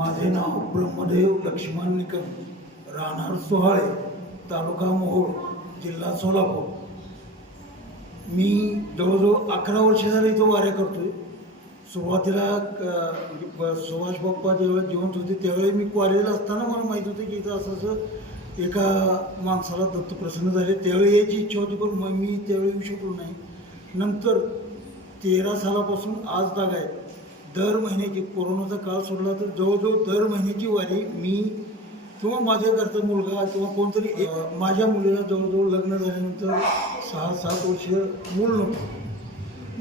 माझे नाव ब्रह्मदेव लक्ष्मण निकम, राहणार सोहाळे, तालुका मोहोळ, जिल्हा सोलापूर. मी जवळजवळ 11 वर्ष झाले इथं वाऱ्या करतोय. सुरुवातीला सुभाष बाप्पा ज्यावेळेस जिवंत होते त्यावेळी मी कॉलेजला असताना मला माहीत होतं की इथं असं असं एका माणसाला दत्तप्रसन्न झाले. त्यावेळी यायची इच्छा होती, पण मग मी त्यावेळी येऊ शकलो नाही. नंतर 13 सालापासून आज ताग आहे. दर महिन्याची, कोरोनाचा काळ सोडला तर जवळजवळ दर महिन्याची वारी मी किंवा माझ्या घरचा मुलगा किंवा कोणतरी माझ्या मुलीला जवळजवळ लग्न झाल्यानंतर 6-7 वर्ष मूल नव्हतं.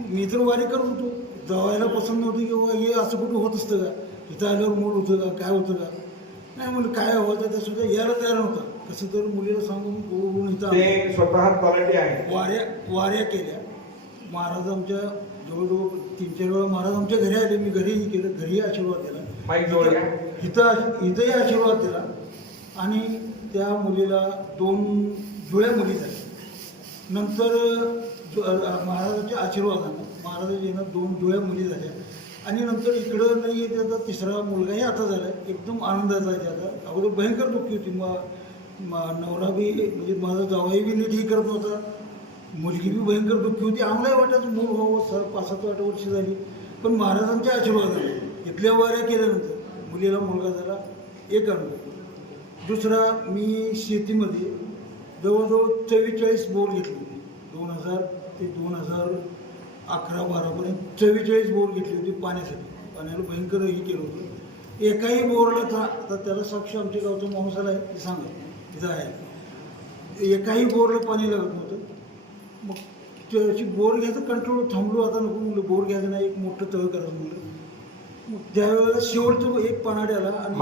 मी तर वारी करत होतो. जावायला पसंत नव्हती किंवा हे असं कुठं होत असतं का, इथं आल्यावर मूल होतं का, काय होतं का, नाही म्हणजे काय हवं तर त्यासुद्धा यायला तयार नव्हता. कसं तर मुलीला सांगून बोलून इथं स्वतः क्वालिटी आहे. वाऱ्या केल्या. महाराज आमच्या जवळजवळ 3-4 वेळा महाराज आमच्या घरी आले. मी घरीही केलं, घरीही आशीर्वाद दिला, इथंही आशीर्वाद दिला. आणि त्या मुलीला 2 जुळ्या मुली झाल्या. नंतर महाराजांच्या आशीर्वादानं महाराजांना 2 जुळ्या मुली झाल्या. आणि नंतर इकडं नाही आहे त्याचा 3रा मुलगाही आता झाला. एकदम आनंदाचा आहे त्याचा. अगोदर भयंकर दुःखी होती. नवरा बी म्हणजे माझा जावाई बी नीट हे करत नव्हता, मुलगी बी भयंकर दुःखी होती. आम्हालाही वाटायचं मूल व्हावं. 5-7 वर्ष झाली. पण महाराजांच्या आशीर्वादाने इथल्या वाऱ्या केल्यानंतर मुलीला मुलगा झाला. एक अनुभव. दुसरा, मी शेतीमध्ये जवळजवळ 44 बोर घेतले होते. 2000 ते 2011-12 पर्यंत 44 बोर घेतली होती पाण्यासाठी. पाण्याला भयंकर हे केलं होतं. एकाही बोरला तर त्याला साक्ष आमच्या गावचा माणूस आला आहे ते सांगा, तिथं आहे. एकाही बोरला पाणी लागत नव्हतं. मग त्याची बोर घ्यायचं कंट्रोल थांबलो. आता नको म्हणलं, बोर घ्यायचं नाही, एक मोठं तळ करायचं म्हणलं. मग त्यावेळेला शेवटचं एक पानाडे आला आणि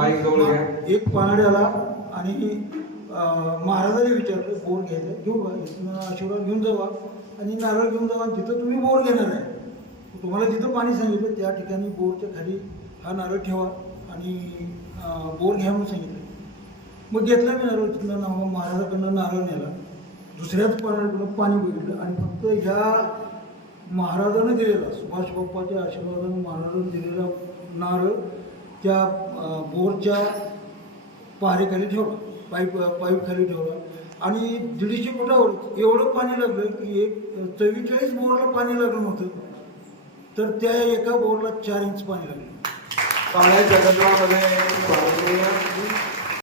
एक पानाडे आला आणि महाराजांनी विचारलं, बोर घ्यायचं घेऊ का, इथून आशीर्वाद घेऊन जावा आणि नारळ घेऊन जावा. जिथं तुम्ही बोर घेणार आहे, तुम्हाला जिथं पाणी सांगितलं त्या ठिकाणी बोरच्या खाली हा नारळ ठेवा आणि बोर घ्या म्हणून सांगितलं. मग घेतला मी नारळ. तिथलं नाव महाराजाकडनं नारळ नेला. दुसऱ्याच पानाकडून पाणी बघितलं आणि फक्त ह्या महाराजानं दिलेला, सुभाष बाप्पाच्या आशीर्वादानं महाराजानं दिलेला नारळ त्या बोरच्या पारेखाली ठेवला, पाईप खाली ठेवला. आणि 150 फुटावर एवढं पाणी लागलं की 44 बोरला पाणी लागलं नव्हतं, तर त्या एका बोरला 4 इंच पाणी लागलं. पाण्याच्या